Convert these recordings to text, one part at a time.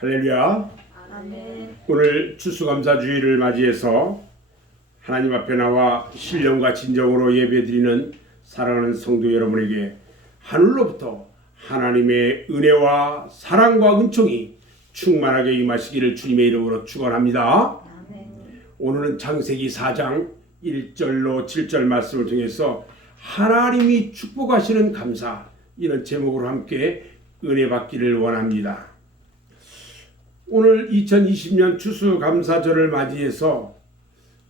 할렐루야. 아멘. 오늘 추수감사주의를 맞이해서 하나님 앞에 나와 신령과 진정으로 예배드리는 사랑하는 성도 여러분에게 하늘로부터 하나님의 은혜와 사랑과 은총이 충만하게 임하시기를 주님의 이름으로 축원합니다. 아멘. 오늘은 창세기 4장 1절로 7절 말씀을 통해서 하나님이 축복하시는 감사, 이런 제목으로 함께 은혜 받기를 원합니다. 오늘 2020년 추수감사절을 맞이해서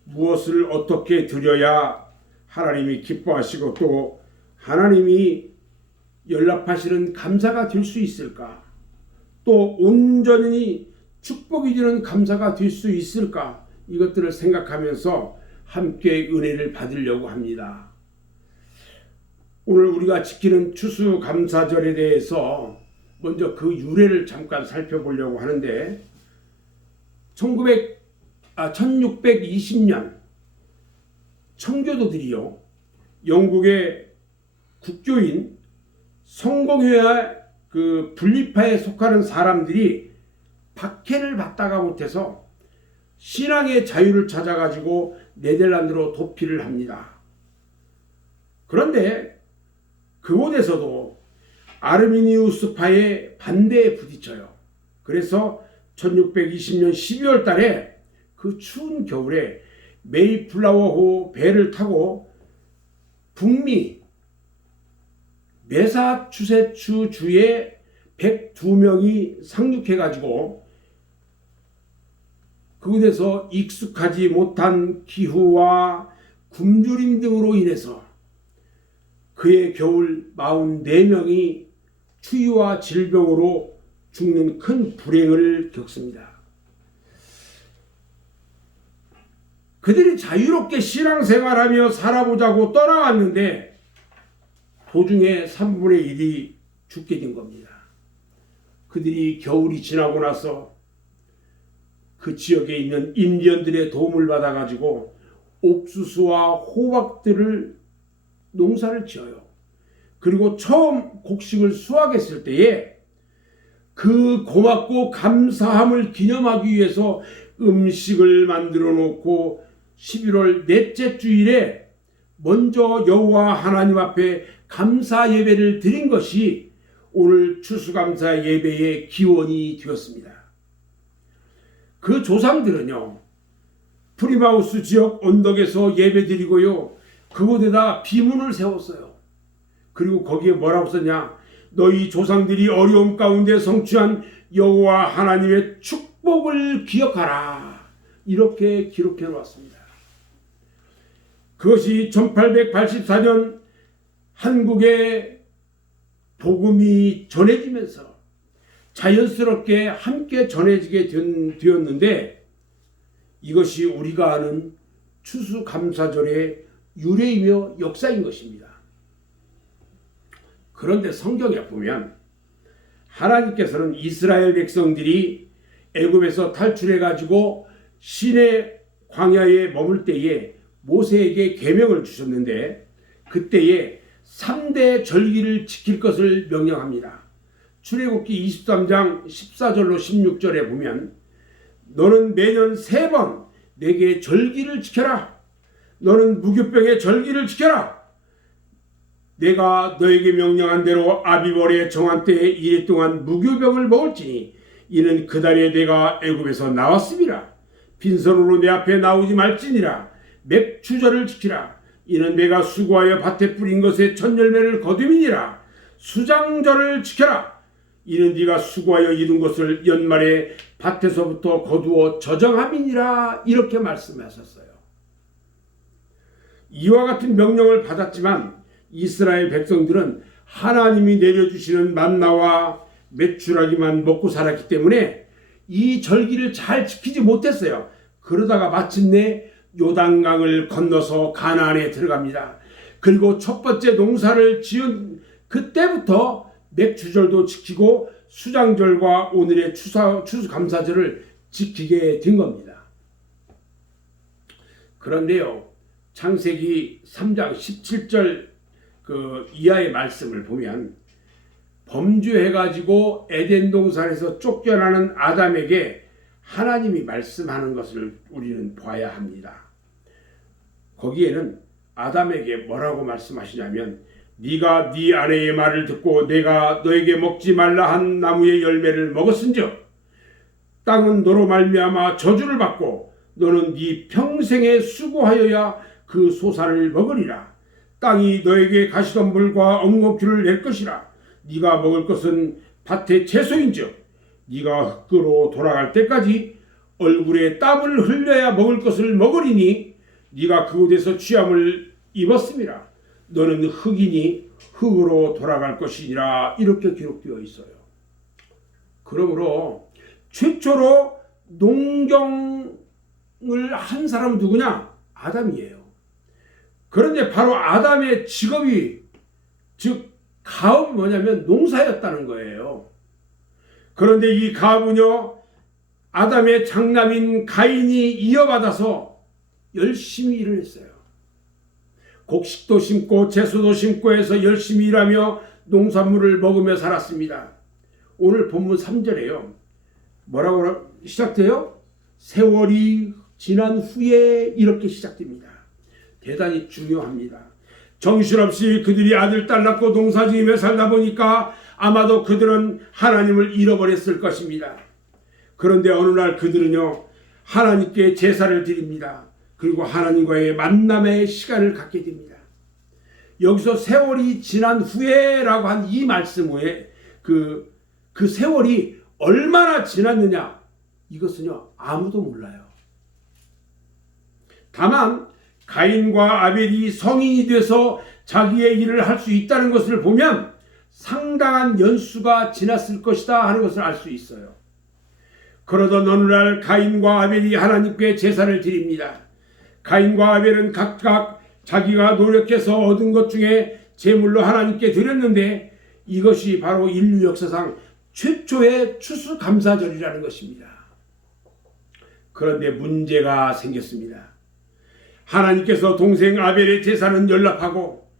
무엇을 어떻게 드려야 하나님이 기뻐하시고 또 하나님이 연락하시는 감사가 될 수 있을까? 또 온전히 축복이 되는 감사가 될 수 있을까? 이것들을 생각하면서 함께 은혜를 받으려고 합니다. 오늘 우리가 지키는 추수감사절에 대해서 먼저 그 유래를 잠깐 살펴보려고 하는데 1620년 청교도들이요, 영국의 국교인 성공회와 그 분리파에 속하는 사람들이 박해를 받다가 못해서 신앙의 자유를 찾아가지고 네덜란드로 도피를 합니다. 그런데 그곳에서도 아르미니우스파의 반대에 부딪혀요. 그래서 1620년 12월 달에 그 추운 겨울에 메이플라워호 배를 타고 북미 매사추세츠 주에 102명이 상륙해가지고 그곳에서 익숙하지 못한 기후와 굶주림 등으로 인해서 그해 겨울 44명이 추위와 질병으로 죽는 큰 불행을 겪습니다. 그들이 자유롭게 신앙생활하며 살아보자고 떠나왔는데 도중에 3분의 1이 죽게 된 겁니다. 그들이 겨울이 지나고 나서 그 지역에 있는 인디언들의 도움을 받아가지고 옥수수와 호박들을 농사를 지어요. 그리고 처음 곡식을 수확했을 때에 그 고맙고 감사함을 기념하기 위해서 음식을 만들어 놓고 11월 넷째 주일에 먼저 여호와 하나님 앞에 감사 예배를 드린 것이 오늘 추수감사 예배의 기원이 되었습니다. 그 조상들은요, 프리마우스 지역 언덕에서 예배 드리고요, 그곳에다 비문을 세웠어요. 그리고 거기에 뭐라고 썼냐? 너희 조상들이 어려움 가운데 성취한 여호와 하나님의 축복을 기억하라. 이렇게 기록해 놓았습니다. 그것이 1884년 한국에 복음이 전해지면서 자연스럽게 함께 전해지게 되었는데, 이것이 우리가 아는 추수감사절의 유래이며 역사인 것입니다. 그런데 성경에 보면 하나님께서는 이스라엘 백성들이 애굽에서 탈출해가지고 시내 광야에 머물 때에 모세에게 계명을 주셨는데 그때에 3대 절기를 지킬 것을 명령합니다. 출애굽기 23장 14절로 16절에 보면 너는 매년 3번 내게 절기를 지켜라. 너는 무교병의 절기를 지켜라. 내가 너에게 명령한 대로 아비벌의 정한 때에 이래 동안 무교병을 먹을지니 이는 그 달에 내가 애굽에서 나왔음이라. 빈손으로 내 앞에 나오지 말지니라. 맥추절을 지키라. 이는 내가 수고하여 밭에 뿌린 것의 첫 열매를 거두미니라. 수장절을 지켜라. 이는 네가 수고하여 이룬 것을 연말에 밭에서부터 거두어 저정함이니라. 이렇게 말씀하셨어요. 이와 같은 명령을 받았지만 이스라엘 백성들은 하나님이 내려주시는 만나와 메추라기만 먹고 살았기 때문에 이 절기를 잘 지키지 못했어요. 그러다가 마침내 요단강을 건너서 가나안에 들어갑니다. 그리고 첫 번째 농사를 지은 그때부터 맥추절도 지키고 수장절과 오늘의 추수감사절을 지키게 된 겁니다. 그런데요, 창세기 3장 17절 그 이하의 말씀을 보면 범죄해가지고 에덴 동산에서 쫓겨나는 아담에게 하나님이 말씀하는 것을 우리는 봐야 합니다. 거기에는 아담에게 뭐라고 말씀하시냐면 네가 네 아내의 말을 듣고 내가 너에게 먹지 말라 한 나무의 열매를 먹었은즉 땅은 너로 말미암아 저주를 받고 너는 네 평생에 수고하여야 그 소산을 먹으리라. 땅이 너에게 가시덤불과 엉겅퀴를 낼 것이라. 네가 먹을 것은 밭의 채소인즉 네가 흙으로 돌아갈 때까지 얼굴에 땀을 흘려야 먹을 것을 먹으리니 네가 그곳에서 취함을 입었음이라. 너는 흙이니 흙으로 돌아갈 것이니라. 이렇게 기록되어 있어요. 그러므로 최초로 농경을 한 사람은 누구냐? 아담이에요. 그런데 바로 아담의 직업이 즉 가업이 뭐냐면 농사였다는 거예요. 그런데 이 가업은요 아담의 장남인 가인이 이어받아서 열심히 일을 했어요. 곡식도 심고 채소도 심고 해서 열심히 일하며 농산물을 먹으며 살았습니다. 오늘 본문 3절에요. 뭐라고 시작돼요? 세월이 지난 후에 이렇게 시작됩니다. 대단히 중요합니다. 정신없이 그들이 아들 딸 낳고 농사지으며 살다 보니까 아마도 그들은 하나님을 잃어버렸을 것입니다. 그런데 어느 날 그들은요 하나님께 제사를 드립니다. 그리고 하나님과의 만남의 시간을 갖게 됩니다. 여기서 세월이 지난 후에라고 한 이 말씀 후에 그 세월이 얼마나 지났느냐 이것은요 아무도 몰라요. 다만 가인과 아벨이 성인이 돼서 자기의 일을 할 수 있다는 것을 보면 상당한 연수가 지났을 것이다 하는 것을 알 수 있어요. 그러던 어느 날 가인과 아벨이 하나님께 제사를 드립니다. 가인과 아벨은 각각 자기가 노력해서 얻은 것 중에 제물로 하나님께 드렸는데 이것이 바로 인류 역사상 최초의 추수감사절이라는 것입니다. 그런데 문제가 생겼습니다. 하나님께서 동생 아벨의 제사는 연락하고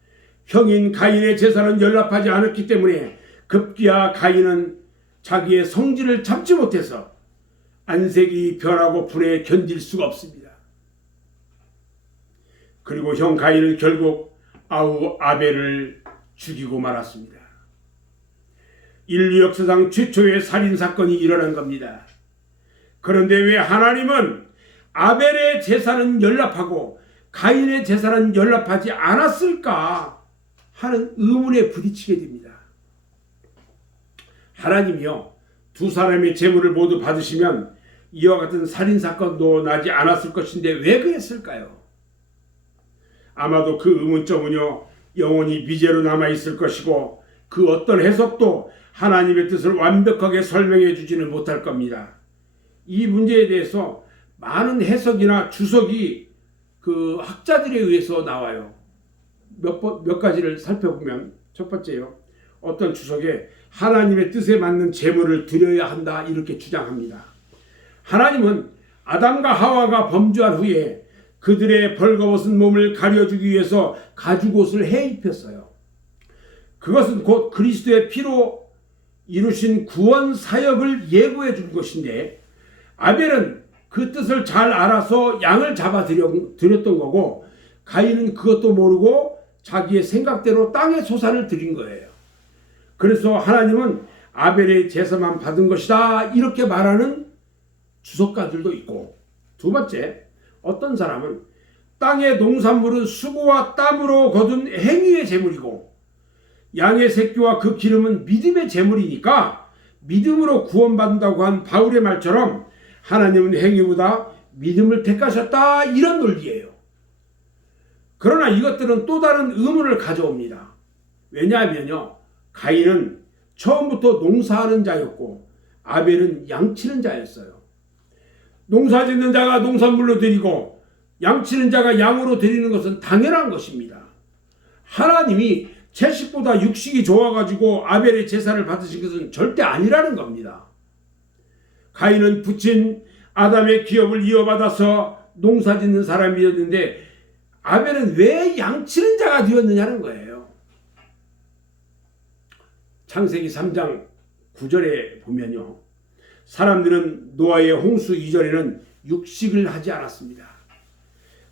형인 가인의 제사는 연락하지 않았기 때문에 급기야 가인은 자기의 성질을 참지 못해서 안색이 변하고 불에 견딜 수가 없습니다. 그리고 형 가인은 결국 아우 아벨을 죽이고 말았습니다. 인류 역사상 최초의 살인사건이 일어난 겁니다. 그런데 왜 하나님은 아벨의 제사는 연락하고 가인의 제사는 연락하지 않았을까 하는 의문에 부딪히게 됩니다. 하나님이요 두 사람의 제물을 모두 받으시면 이와 같은 살인사건도 나지 않았을 것인데 왜 그랬을까요? 아마도 그 의문점은요 영원히 미제로 남아있을 것이고 그 어떤 해석도 하나님의 뜻을 완벽하게 설명해 주지는 못할 겁니다. 이 문제에 대해서 많은 해석이나 주석이 그 학자들에 의해서 나와요. 몇 가지를 살펴보면 첫 번째요. 어떤 주석에 하나님의 뜻에 맞는 제물을 드려야 한다 이렇게 주장합니다. 하나님은 아담과 하와가 범죄한 후에 그들의 벌거벗은 몸을 가려주기 위해서 가죽옷을 해입혔어요. 그것은 곧 그리스도의 피로 이루신 구원 사역을 예고해 준 것인데 아벨은 그 뜻을 잘 알아서 양을 잡아 드렸던 거고 가인은 그것도 모르고 자기의 생각대로 땅의 소산을 드린 거예요. 그래서 하나님은 아벨의 제사만 받은 것이다 이렇게 말하는 주석가들도 있고 두 번째 어떤 사람은 땅의 농산물은 수고와 땀으로 거둔 행위의 제물이고 양의 새끼와 그 기름은 믿음의 제물이니까 믿음으로 구원받는다고 한 바울의 말처럼 하나님은 행위보다 믿음을 택하셨다 이런 논리예요. 그러나 이것들은 또 다른 의문을 가져옵니다. 왜냐하면요 가인은 처음부터 농사하는 자였고 아벨은 양치는 자였어요. 농사짓는 자가 농산물로 드리고 양치는 자가 양으로 드리는 것은 당연한 것입니다. 하나님이 채식보다 육식이 좋아가지고 아벨의 제사를 받으신 것은 절대 아니라는 겁니다. 가인은 부친 아담의 기업을 이어받아서 농사짓는 사람이었는데 아벨은 왜 양치는 자가 되었느냐는 거예요. 창세기 3장 9절에 보면요. 사람들은 노아의 홍수 이전에는 육식을 하지 않았습니다.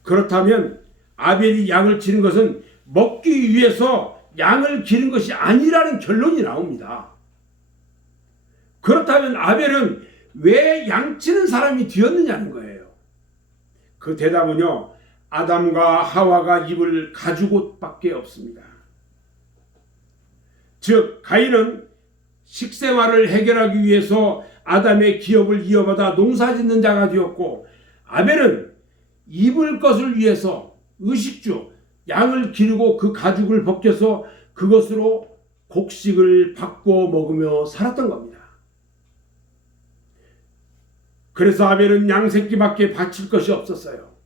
그렇다면 아벨이 양을 치는 것은 먹기 위해서 양을 기른 것이 아니라는 결론이 나옵니다. 그렇다면 아벨은 왜 양치는 사람이 되었느냐는 거예요. 그 대답은요, 아담과 하와가 입을 가죽옷밖에 없습니다. 즉 가인은 식생활을 해결하기 위해서 아담의 기업을 이어받아 농사짓는 자가 되었고, 아벨은 입을 것을 위해서 의식주 양을 기르고 그 가죽을 벗겨서 그것으로 곡식을 바꿔 먹으며 살았던 겁니다. 그래서 아벨은 양새끼밖에 바칠 것이 없었어요.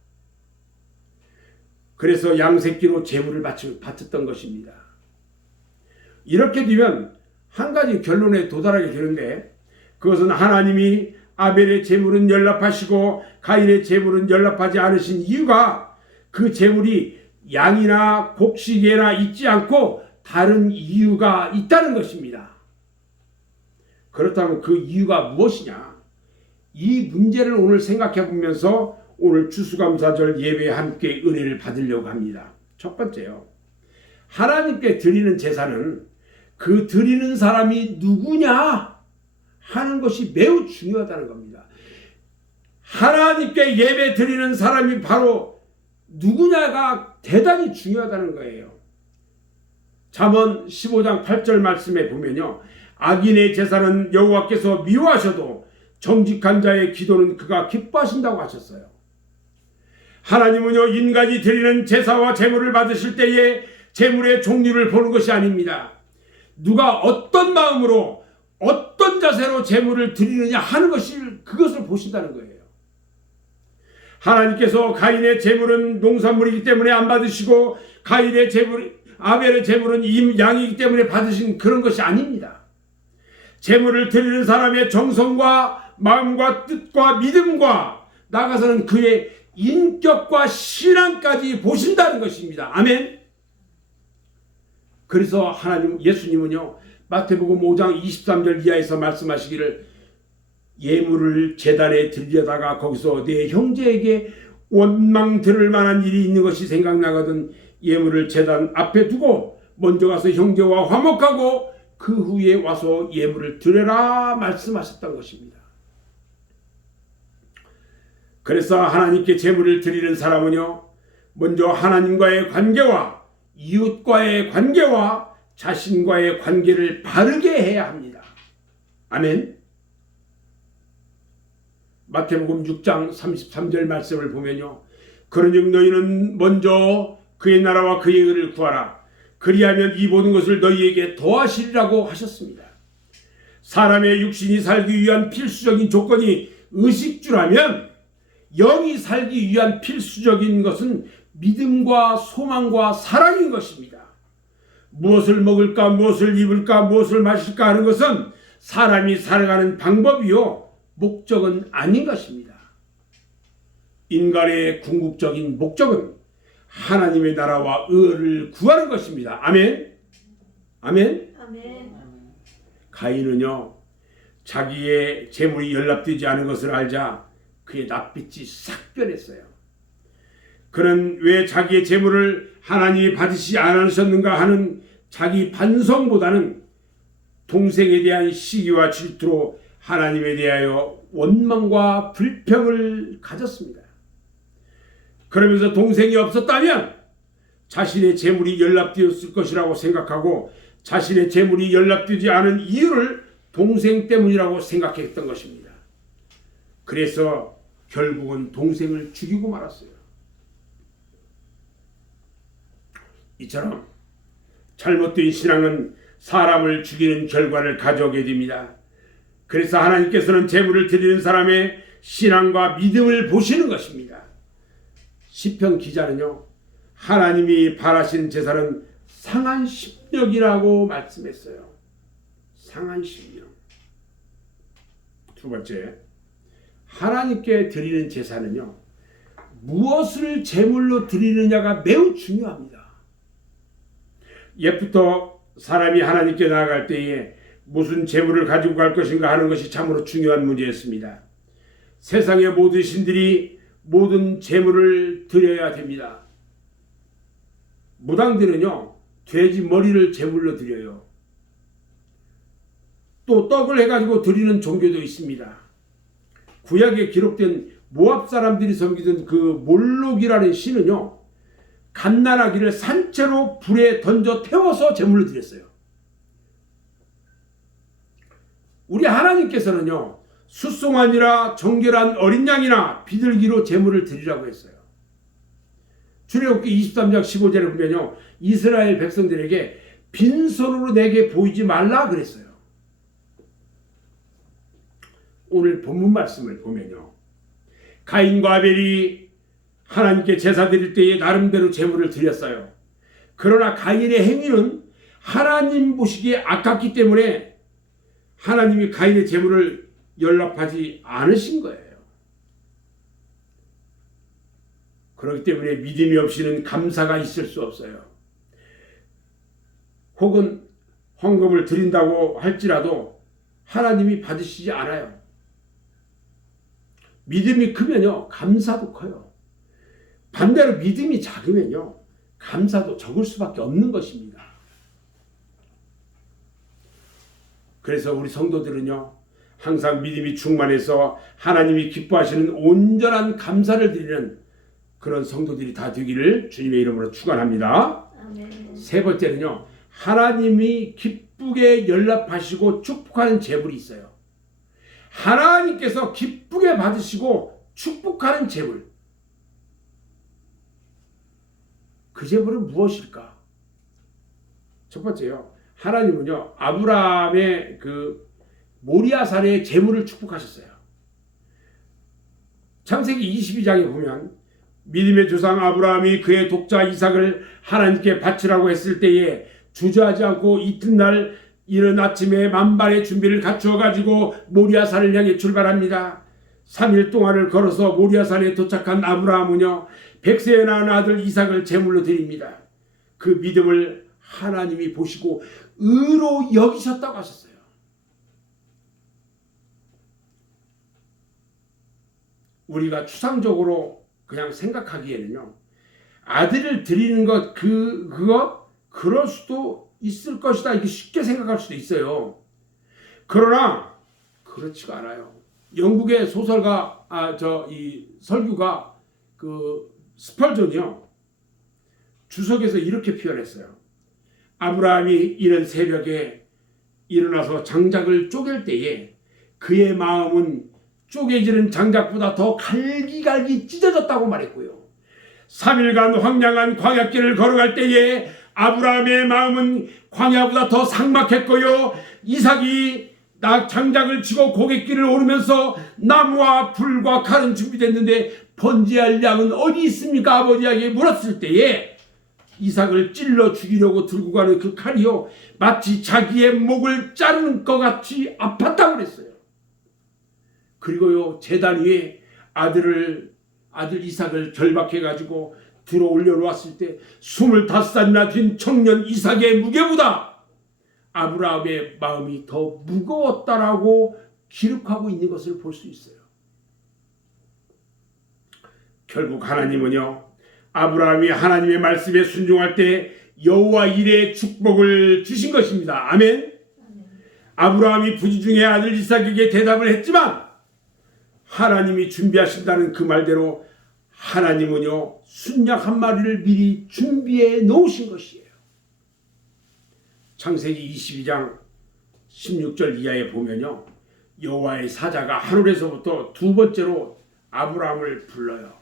그래서 양새끼로 제물을 바쳤던 것입니다. 이렇게 되면 한 가지 결론에 도달하게 되는데, 그것은 하나님이 아벨의 제물은 연락하시고 가인의 제물은 연락하지 않으신 이유가 그 제물이 양이나 곡식에나 있지 않고 다른 이유가 있다는 것입니다. 그렇다면 그 이유가 무엇이냐? 이 문제를 오늘 생각해 보면서 오늘 추수감사절 예배에 함께 은혜를 받으려고 합니다. 첫 번째요. 하나님께 드리는 제사는 그 드리는 사람이 누구냐 하는 것이 매우 중요하다는 겁니다. 하나님께 예배 드리는 사람이 바로 누구냐가 대단히 중요하다는 거예요. 잠언 15장 8절 말씀에 보면요. 악인의 제사는 여호와께서 미워하셔도 정직한 자의 기도는 그가 기뻐하신다고 하셨어요. 하나님은요, 인간이 드리는 제사와 제물을 받으실 때에 제물의 종류를 보는 것이 아닙니다. 누가 어떤 마음으로 어떤 자세로 제물을 드리느냐 하는 그것을 보신다는 거예요. 하나님께서 가인의 제물은 농산물이기 때문에 안 받으시고 아벨의 제물은 양이기 때문에 받으신 그런 것이 아닙니다. 제물을 드리는 사람의 정성과 마음과 뜻과 믿음과 나아가서는 그의 인격과 신앙까지 보신다는 것입니다. 아멘. 그래서 예수님은요, 마태복음 5장 23절 이하에서 말씀하시기를, 예물을 제단에 들여다가 거기서 내 형제에게 원망 들을 만한 일이 있는 것이 생각나거든 예물을 제단 앞에 두고 먼저 가서 형제와 화목하고 그 후에 와서 예물을 드려라 말씀하셨던 것입니다. 그래서 하나님께 제물을 드리는 사람은요, 먼저 하나님과의 관계와 이웃과의 관계와 자신과의 관계를 바르게 해야 합니다. 아멘. 마태복음 6장 33절 말씀을 보면요, 그러즉 너희는 먼저 그의 나라와 그의 의를 구하라. 그리하면 이 모든 것을 너희에게 더하시리라고 하셨습니다. 사람의 육신이 살기 위한 필수적인 조건이 의식주라면, 영이 살기 위한 필수적인 것은 믿음과 소망과 사랑인 것입니다. 무엇을 먹을까, 무엇을 입을까, 무엇을 마실까 하는 것은 사람이 살아가는 방법이요, 목적은 아닌 것입니다. 인간의 궁극적인 목적은 하나님의 나라와 의를 구하는 것입니다. 아멘. 아멘. 아멘. 가인은요, 자기의 재물이 연락되지 않은 것을 알자 그의 낯빛이 싹 변했어요. 그는 왜 자기의 재물을 하나님이 받으시지 않으셨는가 하는 자기 반성보다는 동생에 대한 시기와 질투로 하나님에 대하여 원망과 불평을 가졌습니다. 그러면서 동생이 없었다면 자신의 재물이 연락되었을 것이라고 생각하고 자신의 재물이 연락되지 않은 이유를 동생 때문이라고 생각했던 것입니다. 그래서 결국은 동생을 죽이고 말았어요. 이처럼 잘못된 신앙은 사람을 죽이는 결과를 가져오게 됩니다. 그래서 하나님께서는 제물을 드리는 사람의 신앙과 믿음을 보시는 것입니다. 시편 기자는요, 하나님이 바라시는 제사는 상한 심령이라고 말씀했어요. 상한 심령. 두 번째, 하나님께 드리는 제사는요, 무엇을 제물로 드리느냐가 매우 중요합니다. 옛부터 사람이 하나님께 나아갈 때에 무슨 재물을 가지고 갈 것인가 하는 것이 참으로 중요한 문제였습니다. 세상의 모든 신들이 모든 재물을 드려야 됩니다. 무당들은요, 돼지 머리를 제물로 드려요. 또 떡을 해가지고 드리는 종교도 있습니다. 구약에 기록된 모압 사람들이 섬기던 그 몰록이라는 신은요, 갓난아기를 산채로 불에 던져 태워서 제물로 드렸어요. 우리 하나님께서는요, 숫송아니라 정결한 어린 양이나 비둘기로 제물을 드리라고 했어요. 출애굽기 23장 15절에 보면요, 이스라엘 백성들에게 빈손으로 내게 보이지 말라 그랬어요. 오늘 본문 말씀을 보면요, 가인과 아벨이 하나님께 제사 드릴 때에 나름대로 제물을 드렸어요. 그러나 가인의 행위는 하나님 보시기에 아깝기 때문에 하나님이 가인의 제물을 연락하지 않으신 거예요. 그렇기 때문에 믿음이 없이는 감사가 있을 수 없어요. 혹은 헌금을 드린다고 할지라도 하나님이 받으시지 않아요. 믿음이 크면요, 감사도 커요. 반대로 믿음이 작으면요, 감사도 적을 수밖에 없는 것입니다. 그래서 우리 성도들은요, 항상 믿음이 충만해서 하나님이 기뻐하시는 온전한 감사를 드리는 그런 성도들이 다 되기를 주님의 이름으로 축원합니다. 아멘. 세 번째는요, 하나님이 기쁘게 연락하시고 축복하는 제물이 있어요. 하나님께서 기쁘게 받으시고 축복하는 제물. 그 제물은 무엇일까? 첫 번째요, 하나님은요, 아브라함의 그 모리아산의 제물을 축복하셨어요. 창세기 22장에 보면 믿음의 조상 아브라함이 그의 독자 이삭을 하나님께 바치라고 했을 때에 주저하지 않고 이튿날 이른 아침에 만반의 준비를 갖추어 가지고 모리아산을 향해 출발합니다. 3일 동안을 걸어서 모리아산에 도착한 아브라함은요, 100세에 낳은 아들 이삭을 제물로 드립니다. 그 믿음을 하나님이 보시고 의로 여기셨다고 하셨어요. 우리가 추상적으로 그냥 생각하기에는요, 아들을 드리는 것 그럴 수도 있을 것이다, 이게 쉽게 생각할 수도 있어요. 그러나 그렇지가 않아요. 영국의 소설가 이 설교가 그 스펄전이요, 주석에서 이렇게 표현했어요. 아브라함이 이른 새벽에 일어나서 장작을 쪼갤 때에 그의 마음은 쪼개지는 장작보다 더 갈기갈기 찢어졌다고 말했고요. 3일간 황량한 광야길을 걸어갈 때에 아브라함의 마음은 광야보다 더 삭막했고요. 이삭이 장작을 치고 고갯길을 오르면서 나무와 불과 칼은 준비됐는데 번제할 양은 어디 있습니까? 아버지에게 물었을 때에 이삭을 찔러 죽이려고 들고 가는 그 칼이요, 마치 자기의 목을 자르는 것 같이 아팠다고 그랬어요. 그리고요, 제단 위에 아들 이삭을 결박해가지고 들어 올려놓았을 때 25살이나 된 청년 이삭의 무게보다 아브라함의 마음이 더 무거웠다라고 기록하고 있는 것을 볼 수 있어요. 결국 하나님은요, 아브라함이 하나님의 말씀에 순종할 때 여호와 이레의 축복을 주신 것입니다. 아멘. 아브라함이 부지중의 아들 이삭에게 대답을 했지만 하나님이 준비하신다는 그 말대로 하나님은요, 순양 한 마리를 미리 준비해 놓으신 것이에요. 창세기 22장 16절 이하에 보면요, 여호와의 사자가 하늘에서부터 두 번째로 아브라함을 불러요.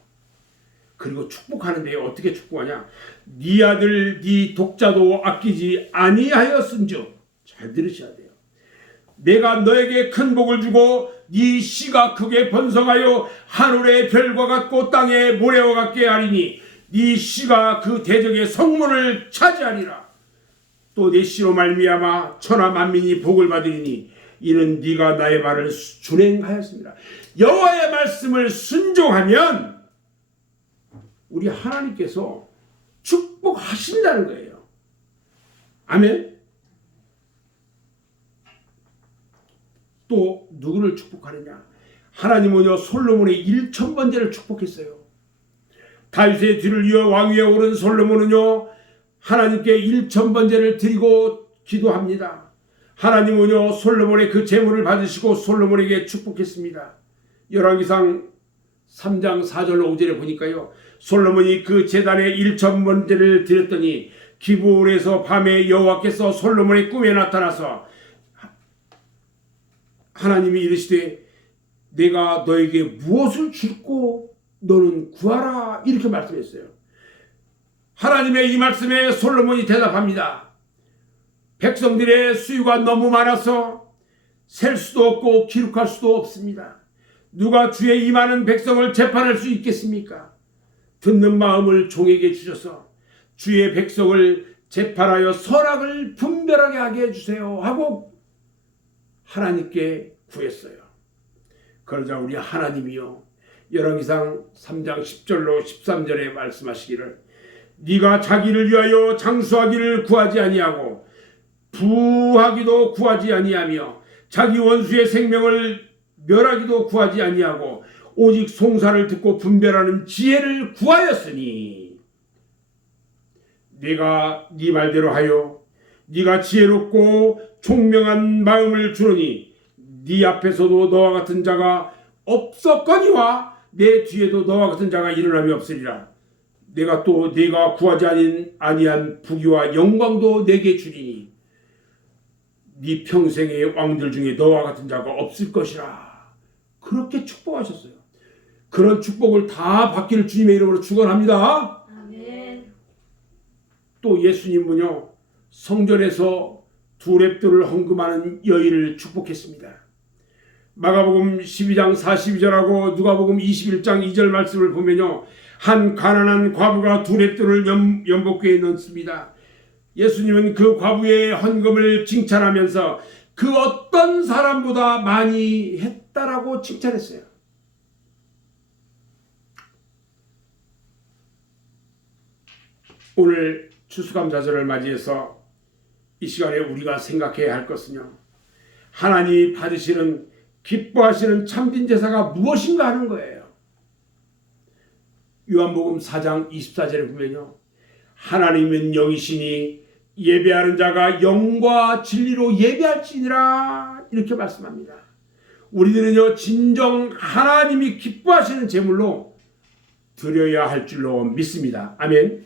그리고 축복하는데 어떻게 축복하냐? 네 아들 네 독자도 아끼지 아니하였은즉, 잘 들으셔야 돼요. 내가 너에게 큰 복을 주고 네 씨가 크게 번성하여 하늘의 별과 같고 땅의 모래와 같게 하리니 네 씨가 그 대적의 성문을 차지하리라. 또 내 씨로 말미암아 천하 만민이 복을 받으리니 이는 네가 나의 말을 준행하였습니다. 여호와의 말씀을 순종하면 우리 하나님께서 축복하신다는 거예요. 아멘. 또 누구를 축복하느냐? 하나님은요 솔로몬의 1,000번째를 축복했어요. 다윗의 뒤를 이어 왕위에 오른 솔로몬은요 하나님께 1,000번째를 드리고 기도합니다. 하나님은요 솔로몬의 그 재물을 받으시고 솔로몬에게 축복했습니다. 열왕기상 3장 4절 5절에 보니까요 솔로몬이 그 제단에 1,000번째를 드렸더니 기브온에서 밤에 여호와께서 솔로몬의 꿈에 나타나서 하나님이 이르시되 내가 너에게 무엇을 줄고 너는 구하라 이렇게 말씀했어요. 하나님의 이 말씀에 솔로몬이 대답합니다. 백성들의 수요가 너무 많아서 셀 수도 없고 기록할 수도 없습니다. 누가 주의 이 많은 백성을 재판할 수 있겠습니까? 듣는 마음을 종에게 주셔서 주의 백성을 재판하여 선악을 분별하게 하게 해주세요 하고 하나님께 구했어요. 그러자 우리 하나님이요 열왕기상 3장 10절로 13절에 말씀하시기를 네가 자기를 위하여 장수하기를 구하지 아니하고 부하기도 구하지 아니하며 자기 원수의 생명을 멸하기도 구하지 아니하고 오직 송사를 듣고 분별하는 지혜를 구하였으니 네가 네 말대로 하여 네가 지혜롭고 총명한 마음을 주노니 네 앞에서도 너와 같은 자가 없었거니와 내 뒤에도 너와 같은 자가 일어남이 없으리라. 내가 또 네가 구하지 아니한 부귀와 영광도 내게 주리니 네 평생의 왕들 중에 너와 같은 자가 없을 것이라. 그렇게 축복하셨어요. 그런 축복을 다 받기를 주님의 이름으로 축원합니다. 아멘. 또 예수님은요 성전에서 두 랩돌을 헌금하는 여인을 축복했습니다. 마가복음 12장 42절하고 누가복음 21장 2절 말씀을 보면요 한 가난한 과부가 두 랩돌을 연복궤에 넣습니다. 예수님은 그 과부의 헌금을 칭찬하면서 그 어떤 사람보다 많이 했다라고 칭찬했어요. 오늘 추수감사절을 맞이해서 이 시간에 우리가 생각해야 할 것은요 하나님이 받으시는 기뻐하시는 참된 제사가 무엇인가 하는 거예요. 요한복음 4장 24절에 보면요 하나님은 영이시니 예배하는 자가 영과 진리로 예배할지니라 이렇게 말씀합니다. 우리들은요 진정 하나님이 기뻐하시는 제물로 드려야 할 줄로 믿습니다. 아멘.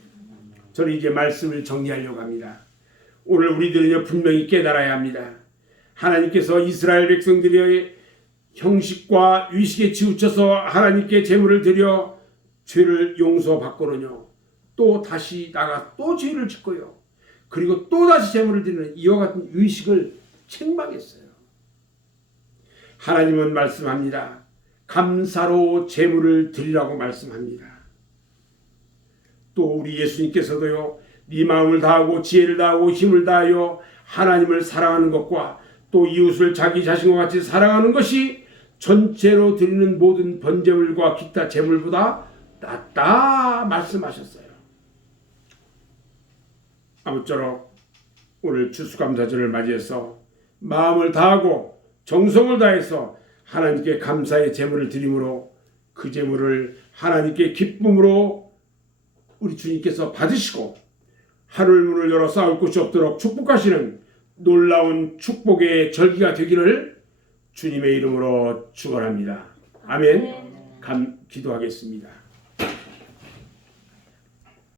저는 이제 말씀을 정리하려고 합니다. 오늘 우리들은요 분명히 깨달아야 합니다. 하나님께서 이스라엘 백성들의 형식과 위식에 치우쳐서 하나님께 제물을 드려 죄를 용서받고는요 또 다시 나가 또 죄를 짓고요 그리고 또 다시 제물을 드리는 이와 같은 의식을 책망했어요. 하나님은 말씀합니다. 감사로 제물을 드리라고 말씀합니다. 또 우리 예수님께서도요 네 마음을 다하고 지혜를 다하고 힘을 다하여 하나님을 사랑하는 것과 또 이웃을 자기 자신과 같이 사랑하는 것이 전체로 드리는 모든 번제물과 기타 제물보다 낫다 말씀하셨어요. 아무쪼록 오늘 추수감사절을 맞이해서 마음을 다하고 정성을 다해서 하나님께 감사의 제물을 드림으로 그 제물을 하나님께 기쁨으로 우리 주님께서 받으시고 하늘 문을 열어 싸울 곳이 없도록 축복하시는 놀라운 축복의 절기가 되기를 주님의 이름으로 축원합니다. 아멘. 기도하겠습니다.